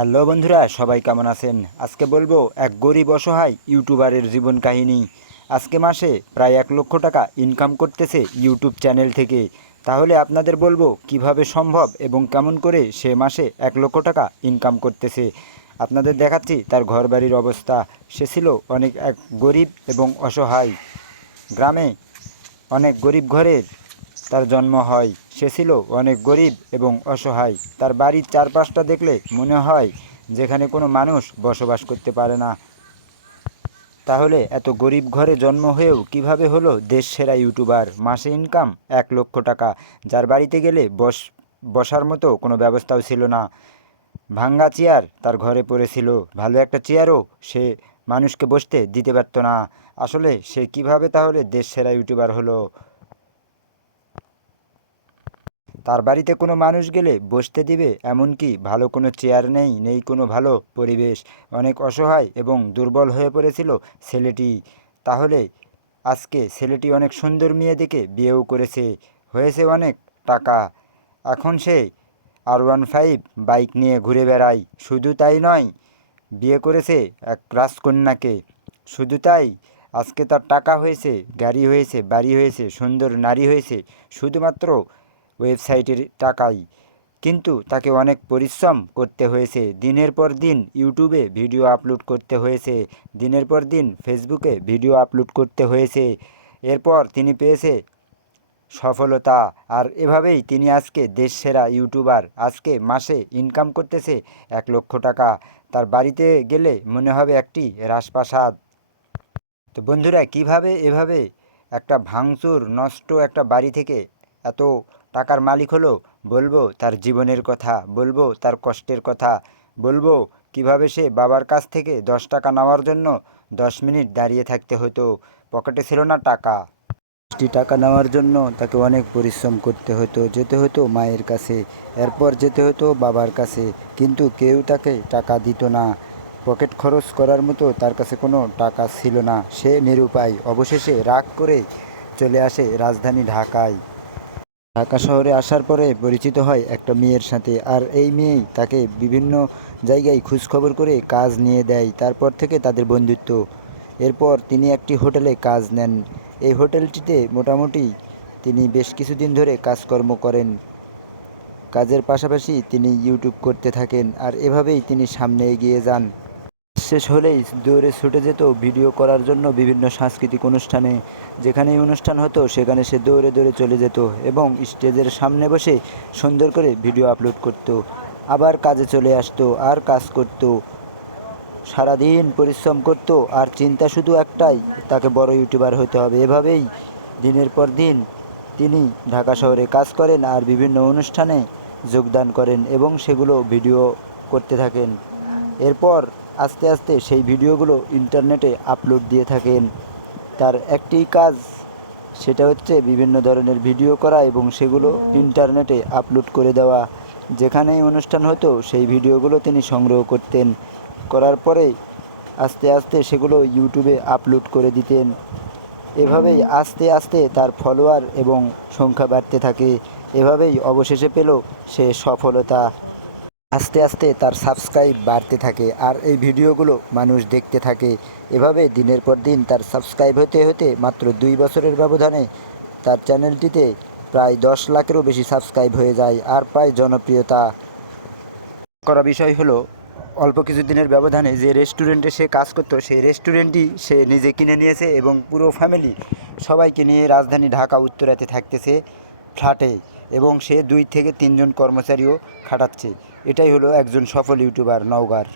Hello বন্ধুরা, সবাই কেমন আছেন? আজকে বলবো এক গরিব অসহায় ইউটিউবারের জীবন কাহিনী। আজকে মাসে প্রায় 1 লক্ষ টাকা ইনকাম করতেছে ইউটিউব চ্যানেল থেকে। তাহলে আপনাদের বলবো কিভাবে সম্ভব এবং কেমন করে সে মাসে 1 লক্ষ টাকা ইনকাম করতেছে। আপনাদের দেখাচ্ছি তার ঘরবাড়ির অবস্থা। সে ছিল অনেক এক গরিব এবং অসহায় গ্রামে, অনেক গরিব ঘরের তার জন্ম হয়। সে ছিল অনেক গরিব এবং অসহায়। তার বাড়ির চারপাশটা দেখলে মনে হয় যেখানে কোনো মানুষ বসবাস করতে পারে না। তাহলে এত গরিব ঘরে জন্ম হয়েও কিভাবে হলো দেশ সেরা ইউটিউবার? মাসে ইনকাম 1 লক্ষ টাকা, যার বাড়িতে গেলে বসার মতো কোনো ব্যবস্থাও ছিল না। ভাঙ্গা চেয়ার তার ঘরে পড়েছিল, ভালো একটা চেয়ারও সে মানুষকে বসতে দিতে পারতো না। আসলে সে কিভাবে তাহলে দেশ সেরা ইউটিউবার হলো? তার বাড়িতে কোনো মানুষ গেলে বসতে দিবে এমনকি ভালো কোনো চেয়ার নেই, নেই কোনো ভালো পরিবেশ। অনেক অসহায় এবং দুর্বল হয়ে পড়েছিল ছেলেটি। তাহলে আজকে ছেলেটি অনেক সুন্দর মেয়ে দেখে বিয়েও করেছে, হয়েছে অনেক টাকা। এখন সে R15 বাইক নিয়ে ঘুরে বেড়ায়। শুধু তাই নয়, বিয়ে করেছে এক রাজকন্যাকে। শুধু তাই, আজকে তার টাকা হয়েছে, গাড়ি হয়েছে, বাড়ি হয়েছে, সুন্দর নারী হয়েছে শুধুমাত্র ওয়েবসাইটের টাকাই। কিন্তু তাকে অনেক পরিশ্রম করতে হয়েছে, দিনের পর দিন ইউটিউবে ভিডিও আপলোড করতে হয়েছে, দিনের পর দিন ফেসবুকে ভিডিও আপলোড করতে হয়েছে। এরপর তিনি পেয়েছে সফলতা। আর এভাবেই তিনি আজকে দেশ সেরা ইউটিউবার। আজকে মাসে ইনকাম করতেছে 1 লক্ষ টাকা। তার বাড়িতে গেলে মনে হবে একটি রাজপ্রাসাদ। তো বন্ধুরা, কিভাবে এভাবে একটা ভাঙচুর নষ্ট একটা বাড়ি থেকে এত টাকার মালিক হলো? বলবো তার জীবনের কথা, বলবো তার কষ্টের কথা, বলবো কিভাবে সে বাবার কাছ থেকে 10 টাকা নেওয়ার জন্য 10 মিনিট দাঁড়িয়ে থাকতে হতো, পকেটে ছিল না টাকা। 10 টাকা নেওয়ার জন্য তাকে অনেক পরিশ্রম করতে হতো, যেতে হতো মায়ের কাছে, এরপর যেতে হতো বাবার কাছে, কিন্তু কেউ তাকে টাকা দিত না। পকেট খরচ করার মতো তার কাছে কোনো টাকা ছিল না। সে নিরুপায়, অবশেষে রাগ করে চলে আসে রাজধানী ঢাকায়। ঢাকা শহরে আসার পরে পরিচিত হয় একটা মেয়ের সাথে, আর এই মেয়েই তাকে বিভিন্ন জায়গায় খোঁজখবর করে কাজ নিয়ে দেয়। তারপর থেকে তাদের বন্ধুত্ব। এরপর তিনি একটি হোটেলে কাজ নেন। এই হোটেলটিতে মোটামুটি তিনি বেশ কিছুদিন ধরে কাজকর্ম করেন। কাজের পাশাপাশি তিনি ইউটিউব করতে থাকেন, আর এভাবেই তিনি সামনে এগিয়ে যান। শেষ হলেই দৌড়ে ছুটে যেত ভিডিও করার জন্য বিভিন্ন সাংস্কৃতিক অনুষ্ঠানে। যেখানেই অনুষ্ঠান হতো সেখানে সে দৌড়ে দৌড়ে চলে যেত এবং স্টেজের সামনে বসে সুন্দর করে ভিডিও আপলোড করত। আবার কাজে চলে আসতো আর কাজ করত। সারাদিন পরিশ্রম করত, আর চিন্তা শুধু একটাই, তাকে বড় ইউটিউবার হতে হবে। এভাবেই দিনের পর দিন তিনি ঢাকা শহরে কাজ করেন আর বিভিন্ন অনুষ্ঠানে যোগদান করেন এবং সেগুলো ভিডিও করতে থাকেন। এরপর আস্তে আস্তে সেই ভিডিওগুলো ইন্টারনেটে আপলোড দিয়ে থাকেন। তার একটি কাজ, সেটা হচ্ছে বিভিন্ন ধরনের ভিডিও করা এবং সেগুলো ইন্টারনেটে আপলোড করে দেওয়া। যেখানেই অনুষ্ঠান হতো সেই ভিডিওগুলো তিনি সংগ্রহ করতেন, করার পরে আস্তে আস্তে সেগুলো ইউটিউবে আপলোড করে দিতেন। এভাবেই আস্তে আস্তে তার ফলোয়ার এবং সংখ্যা বাড়তে থাকে। এভাবেই অবশেষে পেল সে সফলতা। আস্তে আস্তে তার সাবস্ক্রাইব বাড়তে থাকে আর এই ভিডিওগুলো মানুষ দেখতে থাকে। এভাবে দিনের পর দিন তার সাবস্ক্রাইব হতে হতে মাত্র 2 বছরের ব্যবধানে তার চ্যানেলটিতে প্রায় 10 লাখেরও বেশি সাবস্ক্রাইব হয়ে যায় আর পায় জনপ্রিয়তা। করা বিষয় হলো, অল্প কিছুদিনের ব্যবধানে যে রেস্টুরেন্টে সে কাজ করতো সেই রেস্টুরেন্টই সে নিজে কিনে নিয়েছে এবং পুরো ফ্যামিলি সবাইকে নিয়ে রাজধানী ঢাকা উত্তরাতে থাকতেছে ফ্ল্যাটে, এবং সে 2 থেকে 3 জন কর্মচারীও খাটাচ্ছে। এটাই হলো একজন সফল ইউটিউবার নওগাঁর।